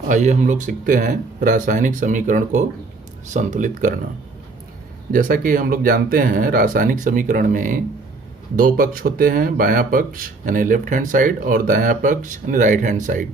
आइए हम लोग सीखते हैं रासायनिक समीकरण को संतुलित करना। जैसा कि हम लोग जानते हैं रासायनिक समीकरण में दो पक्ष होते हैं, बायां पक्ष यानी लेफ्ट हैंड साइड और दायां पक्ष यानी राइट हैंड साइड।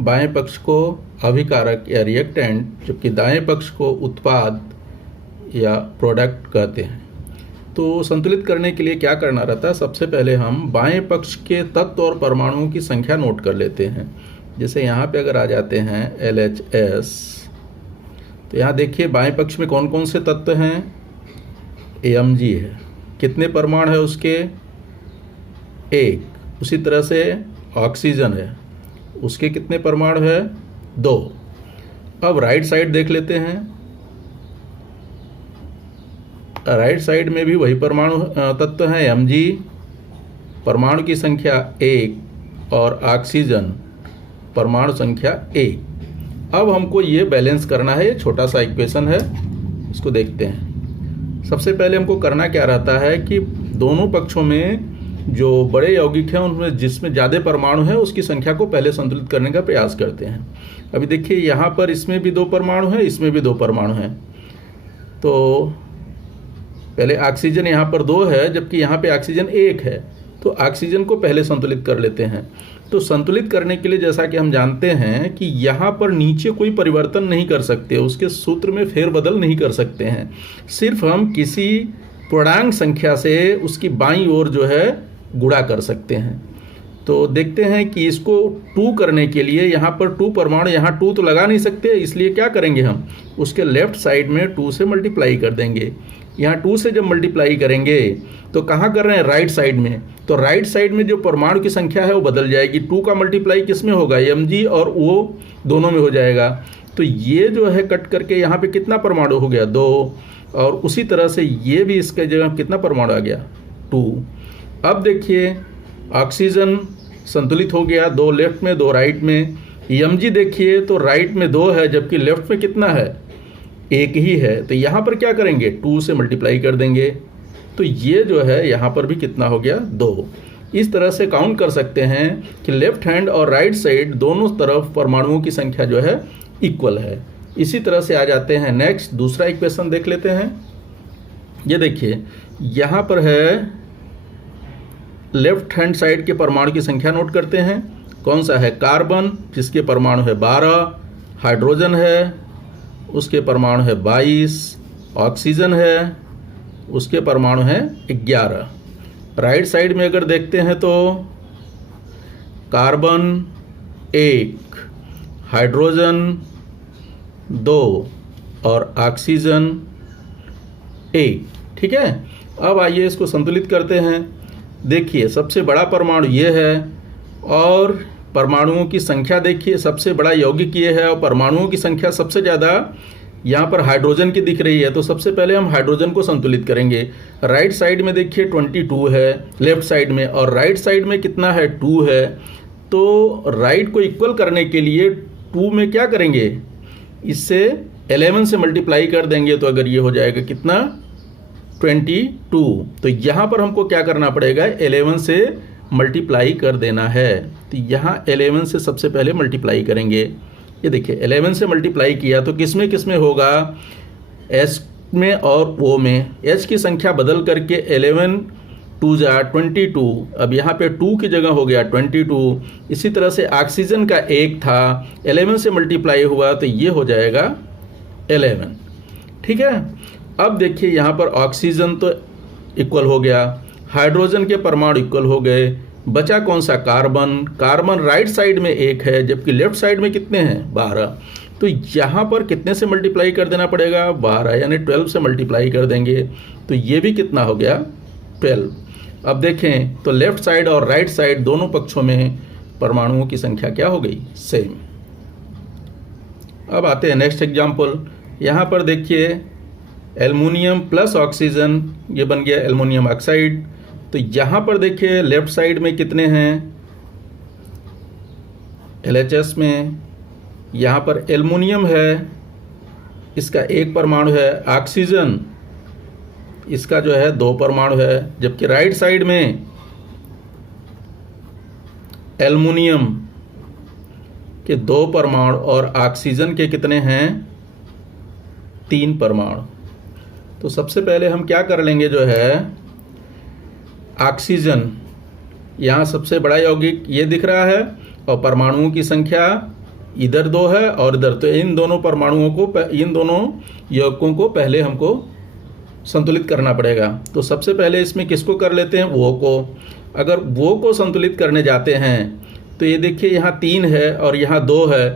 बाएं पक्ष को अभिकारक या रिएक्टेंट, जबकि दाएं पक्ष को उत्पाद या प्रोडक्ट कहते हैं। तो संतुलित करने के लिए क्या करना रहता है, सबसे पहले हम बाएं पक्ष के तत्व और परमाणुओं की संख्या नोट कर लेते हैं। जैसे यहाँ पे अगर आ जाते हैं LHS, तो यहाँ देखिए बाएं पक्ष में कौन कौन से तत्व हैं। Mg है, कितने परमाणु है उसके, एक। उसी तरह से ऑक्सीजन है, उसके कितने परमाणु है, दो। अब राइट साइड देख लेते हैं। राइट साइड में भी वही परमाणु तत्व हैं Mg, परमाणु की संख्या एक और ऑक्सीजन परमाणु संख्या एक। अब हमको ये बैलेंस करना है, ये छोटा सा इक्वेशन है, इसको देखते हैं। सबसे पहले हमको करना क्या रहता है कि दोनों पक्षों में जो बड़े यौगिक हैं उनमें जिसमें ज़्यादा परमाणु है उसकी संख्या को पहले संतुलित करने का प्रयास करते हैं। अभी देखिए यहाँ पर इसमें भी दो परमाणु है, इसमें भी दो परमाणु हैं। तो पहले ऑक्सीजन यहाँ पर दो है, जबकि यहाँ पे ऑक्सीजन एक है, तो ऑक्सीजन को पहले संतुलित कर लेते हैं। तो संतुलित करने के लिए जैसा कि हम जानते हैं कि यहाँ पर नीचे कोई परिवर्तन नहीं कर सकते, उसके सूत्र में फेरबदल नहीं कर सकते हैं। सिर्फ हम किसी पूर्णांक संख्या से उसकी बाईं ओर जो है गुणा कर सकते हैं। तो देखते हैं कि इसको 2 करने के लिए यहाँ पर 2 परमाणु, यहाँ 2 तो लगा नहीं सकते, इसलिए क्या करेंगे हम उसके लेफ्ट साइड में 2 से मल्टीप्लाई कर देंगे। यहाँ 2 से जब मल्टीप्लाई करेंगे तो कहाँ कर रहे हैं, राइट साइड में। तो राइट साइड में जो परमाणु की संख्या है वो बदल जाएगी। 2 का मल्टीप्लाई किस में होगा, Mg और वो दोनों में हो जाएगा। तो ये जो है कट करके यहाँ पे कितना परमाणु हो गया, 2। और उसी तरह से ये भी इसके जगह कितना परमाणु आ गया, 2। अब देखिए ऑक्सीजन संतुलित हो गया, 2 लेफ्ट में 2 राइट में। Mg देखिए तो राइट में 2 है, जबकि लेफ्ट में कितना है, एक ही है। तो यहाँ पर क्या करेंगे, 2 से मल्टीप्लाई कर देंगे। तो ये जो है यहाँ पर भी कितना हो गया, 2। इस तरह से काउंट कर सकते हैं कि लेफ्ट हैंड और राइट साइड दोनों तरफ परमाणुओं की संख्या जो है इक्वल है। इसी तरह से आ जाते हैं नेक्स्ट, दूसरा इक्वेशन देख लेते हैं। ये देखिए यहाँ पर है लेफ्ट हैंड साइड के परमाणु की संख्या नोट करते हैं। कौन सा है, कार्बन, जिसके परमाणु है 12, हाइड्रोजन है, उसके परमाणु है 22, ऑक्सीजन है, उसके परमाणु है 11। राइट साइड में अगर देखते हैं तो कार्बन 1, हाइड्रोजन 2 और ऑक्सीजन 1। ठीक है, अब आइए इसको संतुलित करते हैं। देखिए सबसे बड़ा परमाणु ये है और परमाणुओं की संख्या देखिए, सबसे बड़ा यौगिक ये है और परमाणुओं की संख्या सबसे ज़्यादा यहाँ पर हाइड्रोजन की दिख रही है। तो सबसे पहले हम हाइड्रोजन को संतुलित करेंगे। राइट साइड में देखिए 22 है लेफ्ट साइड में, और राइट साइड में कितना है, 2 है। तो राइट को इक्वल करने के लिए 2 में क्या करेंगे, इससे 11 से मल्टीप्लाई कर देंगे। तो अगर ये हो जाएगा कितना, 22। तो यहाँ पर हमको क्या करना पड़ेगा, 11 से मल्टीप्लाई कर देना है। तो यहाँ 11 से सबसे पहले मल्टीप्लाई करेंगे। ये देखिए 11 से मल्टीप्लाई किया तो किस में होगा, H में और O में। H की संख्या बदल करके 11 2 जा 22, अब यहाँ पे 2 की जगह हो गया 22। इसी तरह से ऑक्सीजन का 1 था, 11 से मल्टीप्लाई हुआ तो ये हो जाएगा 11। ठीक है, अब देखिए यहाँ पर ऑक्सीजन तो इक्वल हो गया, हाइड्रोजन के परमाणु इक्वल हो गए, बचा कौन सा, कार्बन। कार्बन राइट साइड में 1 है, जबकि लेफ्ट साइड में कितने हैं, 12। तो यहाँ पर कितने से मल्टीप्लाई कर देना पड़ेगा, 12, यानी 12 से मल्टीप्लाई कर देंगे। तो ये भी कितना हो गया, 12। अब देखें तो लेफ्ट साइड और राइट साइड दोनों पक्षों में परमाणुओं की संख्या क्या हो गई, सेम। अब आते हैं नेक्स्ट एग्जाम्पल। यहाँ पर देखिए एल्युमिनियम प्लस ऑक्सीजन, ये बन गया एल्युमिनियम ऑक्साइड। तो यहाँ पर देखिए लेफ्ट साइड में कितने हैं, LHS में। यहाँ पर एल्युमिनियम है, इसका 1 परमाणु है, ऑक्सीजन इसका जो है 2 परमाणु है, जबकि राइट साइड में एल्युमिनियम कि 2 परमाणु और ऑक्सीजन के कितने हैं 3 परमाणु। तो सबसे पहले हम क्या कर लेंगे जो है ऑक्सीजन, यहाँ सबसे बड़ा यौगिक ये दिख रहा है और परमाणुओं की संख्या इधर 2 है और इधर, तो इन दोनों परमाणुओं को, इन दोनों यौगिकों को पहले हमको संतुलित करना पड़ेगा। तो सबसे पहले इसमें किसको कर लेते हैं, वो को। अगर वो को संतुलित करने जाते हैं तो ये देखिए यहाँ 3 है और यहाँ 2 है।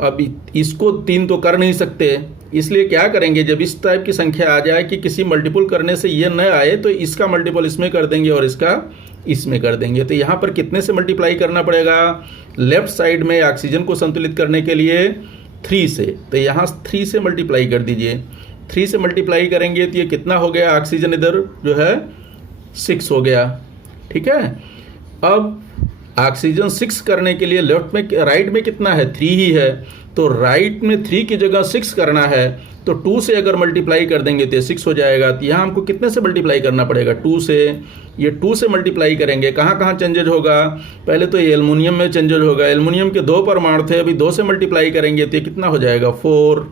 अब इसको 3 तो कर नहीं सकते, इसलिए क्या करेंगे, जब इस टाइप की संख्या आ जाए कि किसी मल्टीपल करने से ये न आए तो इसका मल्टीपल इसमें कर देंगे और इसका इसमें कर देंगे। तो यहाँ पर कितने से मल्टीप्लाई करना पड़ेगा, लेफ्ट साइड में ऑक्सीजन को संतुलित करने के लिए 3 से, तो यहाँ 3 से मल्टीप्लाई कर दीजिए। 3 से मल्टीप्लाई करेंगे तो ये कितना हो गया, ऑक्सीजन इधर जो है 6 हो गया। ठीक है, अब ऑक्सीजन 6 करने के लिए लेफ्ट में, राइट में कितना है 3 ही है, तो राइट में 3 की जगह 6 करना है तो 2 से अगर मल्टीप्लाई कर देंगे तो 6 हो जाएगा। तो यहाँ हमको कितने से मल्टीप्लाई करना पड़ेगा, 2 से। ये 2 से मल्टीप्लाई करेंगे, कहाँ कहाँ चेंजेज होगा, पहले तो ये एल्युमिनियम में चेंजेज होगा। एल्युमिनियम के 2 परमाणु थे, अभी 2 से मल्टीप्लाई करेंगे तो ये कितना हो जाएगा 4,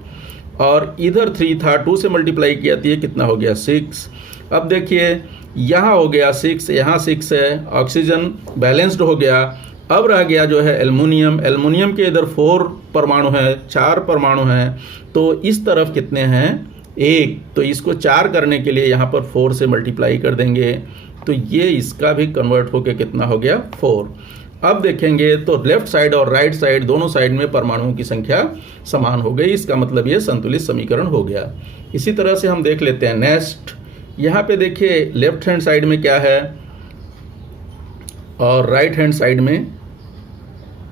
और इधर 3 था, 2 से मल्टीप्लाई किया तो ये कितना हो गया 6। अब देखिए यहाँ हो गया 6, यहाँ 6 है, ऑक्सीजन बैलेंस्ड हो गया। अब रह गया जो है एल्युमिनियम। एल्युमिनियम के इधर 4 परमाणु हैं, 4 परमाणु हैं, तो इस तरफ कितने हैं 1, तो इसको 4 करने के लिए यहाँ पर 4 से मल्टीप्लाई कर देंगे तो ये इसका भी कन्वर्ट होके कितना हो गया 4। अब देखेंगे तो लेफ्ट साइड और राइट साइड दोनों साइड में परमाणुओं की संख्या समान हो गई, इसका मतलब ये संतुलित समीकरण हो गया। इसी तरह से हम देख लेते हैं नेक्स्ट। यहाँ पे देखिए लेफ्ट हैंड साइड में क्या है और राइट हैंड साइड में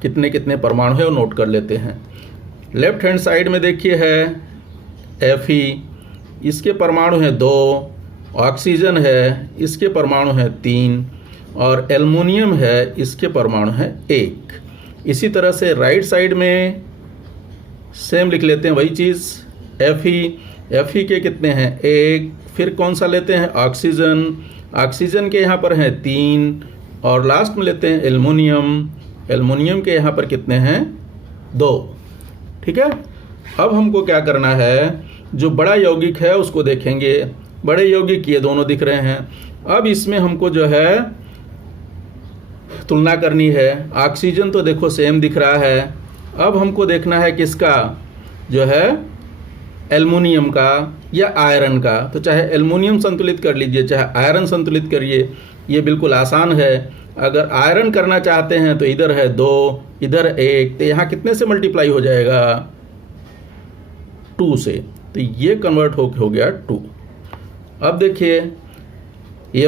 कितने कितने परमाणु है वो नोट कर लेते हैं। लेफ्ट हैंड साइड में देखिए है Fe, इसके परमाणु हैं 2, ऑक्सीजन है इसके परमाणु हैं 3 और एल्युमिनियम है इसके परमाणु हैं 1। इसी तरह से राइट साइड में सेम लिख लेते हैं वही चीज़, Fe के कितने हैं 1, फिर कौन सा लेते हैं ऑक्सीजन, ऑक्सीजन के यहाँ पर हैं 3 और लास्ट में लेते हैं एल्युमिनियम के यहाँ पर कितने हैं 2। ठीक है, अब हमको क्या करना है, जो बड़ा यौगिक है उसको देखेंगे। बड़े यौगिक ये दोनों दिख रहे हैं। अब इसमें हमको जो है तुलना करनी है। ऑक्सीजन तो देखो सेम दिख रहा है, अब हमको देखना है किसका, जो है एल्युमिनियम का या आयरन का। तो चाहे एल्युमिनियम संतुलित कर लीजिए चाहे आयरन संतुलित करिए, ये बिल्कुल आसान है। अगर आयरन करना चाहते हैं तो इधर है 2, इधर 1, तो यहाँ कितने से मल्टीप्लाई हो जाएगा 2 से, तो ये कन्वर्ट हो गया 2। अब देखिए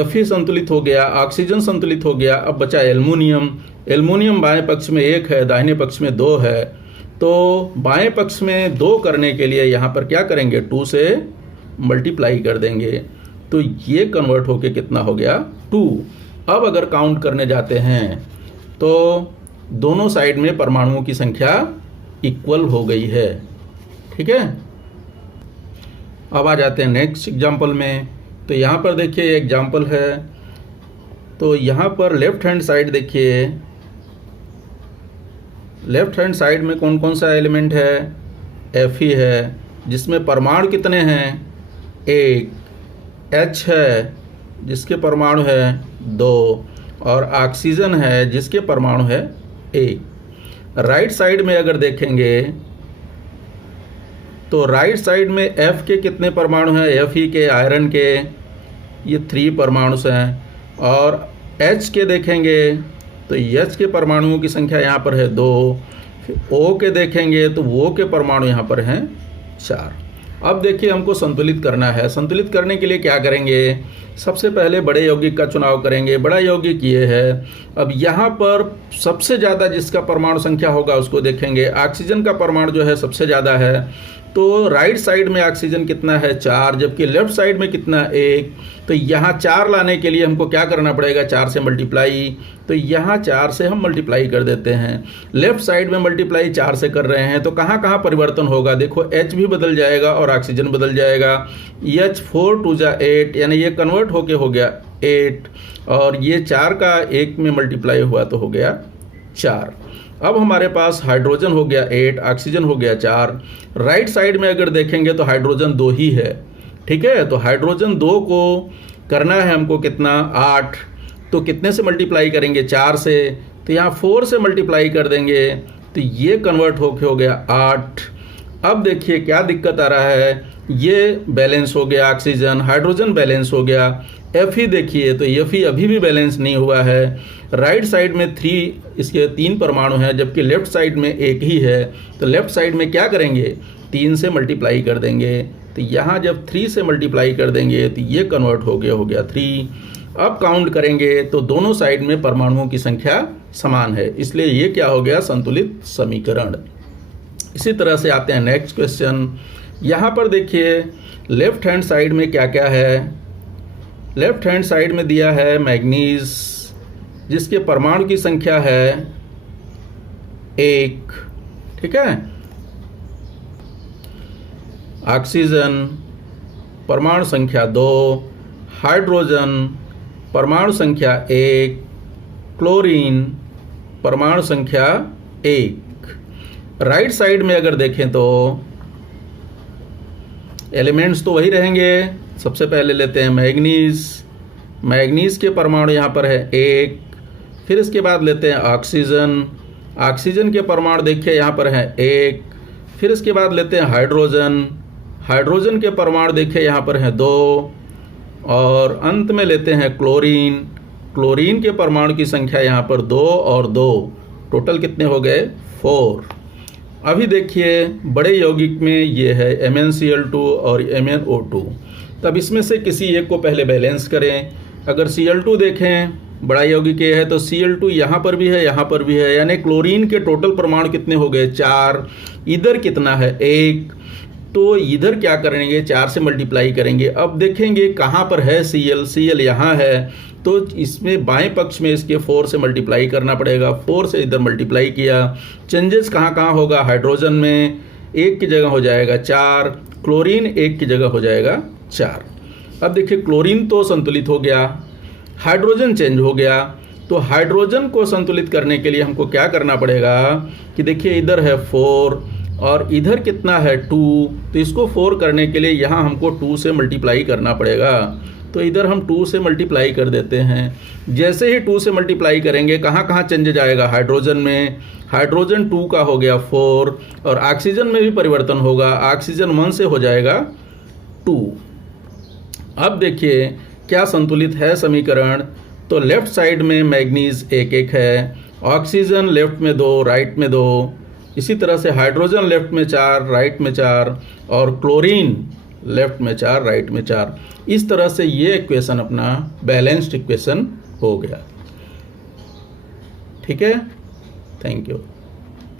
Fe संतुलित हो गया, ऑक्सीजन संतुलित हो गया, अब बचा एल्युमिनियम बाएं पक्ष में 1 है, दाहिने पक्ष में 2 है, तो बाएं पक्ष में 2 करने के लिए यहाँ पर क्या करेंगे 2 से मल्टीप्लाई कर देंगे, तो ये कन्वर्ट होके कितना हो गया 2। अब अगर काउंट करने जाते हैं तो दोनों साइड में परमाणुओं की संख्या इक्वल हो गई है। ठीक है, अब आ जाते हैं नेक्स्ट एग्जाम्पल में। तो यहाँ पर देखिए एग्जाम्पल है, तो यहाँ पर लेफ्ट हैंड साइड देखिए, लेफ्ट हैंड साइड में कौन कौन सा एलिमेंट है, Fe है जिसमें परमाणु कितने हैं 1, H है जिसके परमाणु है 2 और ऑक्सीजन है जिसके परमाणु है 1। राइट साइड में अगर देखेंगे तो राइट साइड में F के कितने परमाणु हैं, Fe के, आयरन के, ये 3 परमाणु हैं, और H के देखेंगे तो H के परमाणुओं की संख्या यहाँ पर है 2। फिर O के देखेंगे तो O के परमाणु यहाँ पर हैं 4। अब देखिए हमको संतुलित करना है। संतुलित करने के लिए क्या करेंगे, सबसे पहले बड़े यौगिक का चुनाव करेंगे। बड़ा यौगिक ये है। अब यहाँ पर सबसे ज़्यादा जिसका परमाणु संख्या होगा उसको देखेंगे। ऑक्सीजन का परमाणु जो है सबसे ज़्यादा है, तो राइट साइड में ऑक्सीजन कितना है 4, जबकि लेफ्ट साइड में कितना 1। तो यहाँ 4 लाने के लिए हमको क्या करना पड़ेगा, 4 से मल्टीप्लाई। तो यहाँ 4 से हम मल्टीप्लाई कर देते हैं। लेफ्ट साइड में मल्टीप्लाई 4 से कर रहे हैं, तो कहाँ कहाँ परिवर्तन होगा, देखो H भी बदल जाएगा और ऑक्सीजन बदल जाएगा। H 4 2 जा 8, यानी ये कन्वर्ट होके हो गया 8, और ये 4 का 1 में मल्टीप्लाई हुआ तो हो गया 4। अब हमारे पास हाइड्रोजन हो गया 8, ऑक्सीजन हो गया 4। राइट साइड में अगर देखेंगे तो हाइड्रोजन 2 ही है, ठीक है। तो हाइड्रोजन 2 को करना है हमको कितना, 8। तो कितने से मल्टीप्लाई करेंगे, 4 से। तो यहाँ 4 से मल्टीप्लाई कर देंगे तो ये कन्वर्ट होके हो गया 8। अब देखिए क्या दिक्कत आ रहा है, ये बैलेंस हो गया ऑक्सीजन, हाइड्रोजन बैलेंस हो गया। Fe देखिए तो Fe अभी भी बैलेंस नहीं हुआ है। राइट साइड में 3 इसके 3 परमाणु हैं, जबकि लेफ्ट साइड में 1 ही है। तो लेफ्ट साइड में क्या करेंगे, 3 से मल्टीप्लाई कर देंगे। तो यहाँ जब 3 से मल्टीप्लाई कर देंगे तो ये कन्वर्ट हो गया 3। अब काउंट करेंगे तो दोनों साइड में परमाणुओं की संख्या समान है, इसलिए ये क्या हो गया, संतुलित समीकरण। इसी तरह से आते हैं नेक्स्ट क्वेश्चन। यहाँ पर देखिए लेफ्ट हैंड साइड में क्या क्या है। लेफ्ट हैंड साइड में दिया है मैग्नीज, जिसके परमाणु की संख्या है 1, ठीक है। ऑक्सीजन परमाणु संख्या 2, हाइड्रोजन परमाणु संख्या 1, क्लोरीन परमाणु संख्या 1। राइट साइड में अगर देखें तो एलिमेंट्स तो वही रहेंगे। सबसे पहले लेते हैं मैग्नीज। मैग्नीज के परमाणु यहाँ पर है 1। फिर इसके बाद लेते हैं ऑक्सीजन। ऑक्सीजन के परमाणु देखिए यहाँ पर है 1। फिर इसके बाद लेते हैं हाइड्रोजन। हाइड्रोजन के परमाणु देखिए यहाँ पर है 2। और अंत में लेते हैं क्लोरीन। क्लोरीन के परमाणु की संख्या यहाँ पर 2 और 2, टोटल कितने हो गए, 4। अभी देखिए बड़े यौगिक में ये है MnCl2 और MnO2। तब इसमें से किसी एक को पहले बैलेंस करें। अगर Cl2 देखें, बड़ा यौगिक ये है, तो Cl2 यहाँ पर भी है, यहाँ पर भी है, यानी क्लोरीन के टोटल परमाणु कितने हो गए, 4। इधर कितना है, 1। तो इधर क्या करेंगे, 4 से मल्टीप्लाई करेंगे। अब देखेंगे कहाँ पर है Cl यहाँ है, तो इसमें बाएं पक्ष में इसके 4 से मल्टीप्लाई करना पड़ेगा। 4 से इधर मल्टीप्लाई किया। चेंजेस कहाँ कहाँ होगा, हाइड्रोजन में 1 की जगह हो जाएगा 4, क्लोरीन 1 की जगह हो जाएगा 4। अब देखिए क्लोरीन तो संतुलित हो गया, हाइड्रोजन चेंज हो गया। तो हाइड्रोजन को संतुलित करने के लिए हमको क्या करना पड़ेगा कि देखिए इधर है 4 और इधर कितना है 2। तो इसको 4 करने के लिए यहाँ हमको 2 से मल्टीप्लाई करना पड़ेगा। तो इधर हम 2 से मल्टीप्लाई कर देते हैं। जैसे ही 2 से मल्टीप्लाई करेंगे कहाँ कहाँ चेंज जाएगा, हाइड्रोजन में। हाइड्रोजन 2 का हो गया 4 और ऑक्सीजन में भी परिवर्तन होगा। ऑक्सीजन 1 से हो जाएगा 2। अब देखिए क्या संतुलित है समीकरण। तो लेफ्ट साइड में मैग्नीज 1 है, ऑक्सीजन लेफ्ट में 2, राइट में 2। इसी तरह से हाइड्रोजन लेफ्ट में 4, राइट में 4 और क्लोरीन लेफ्ट में 4, राइट में 4। इस तरह से ये इक्वेशन अपना बैलेंस्ड इक्वेशन हो गया, ठीक है। Thank you.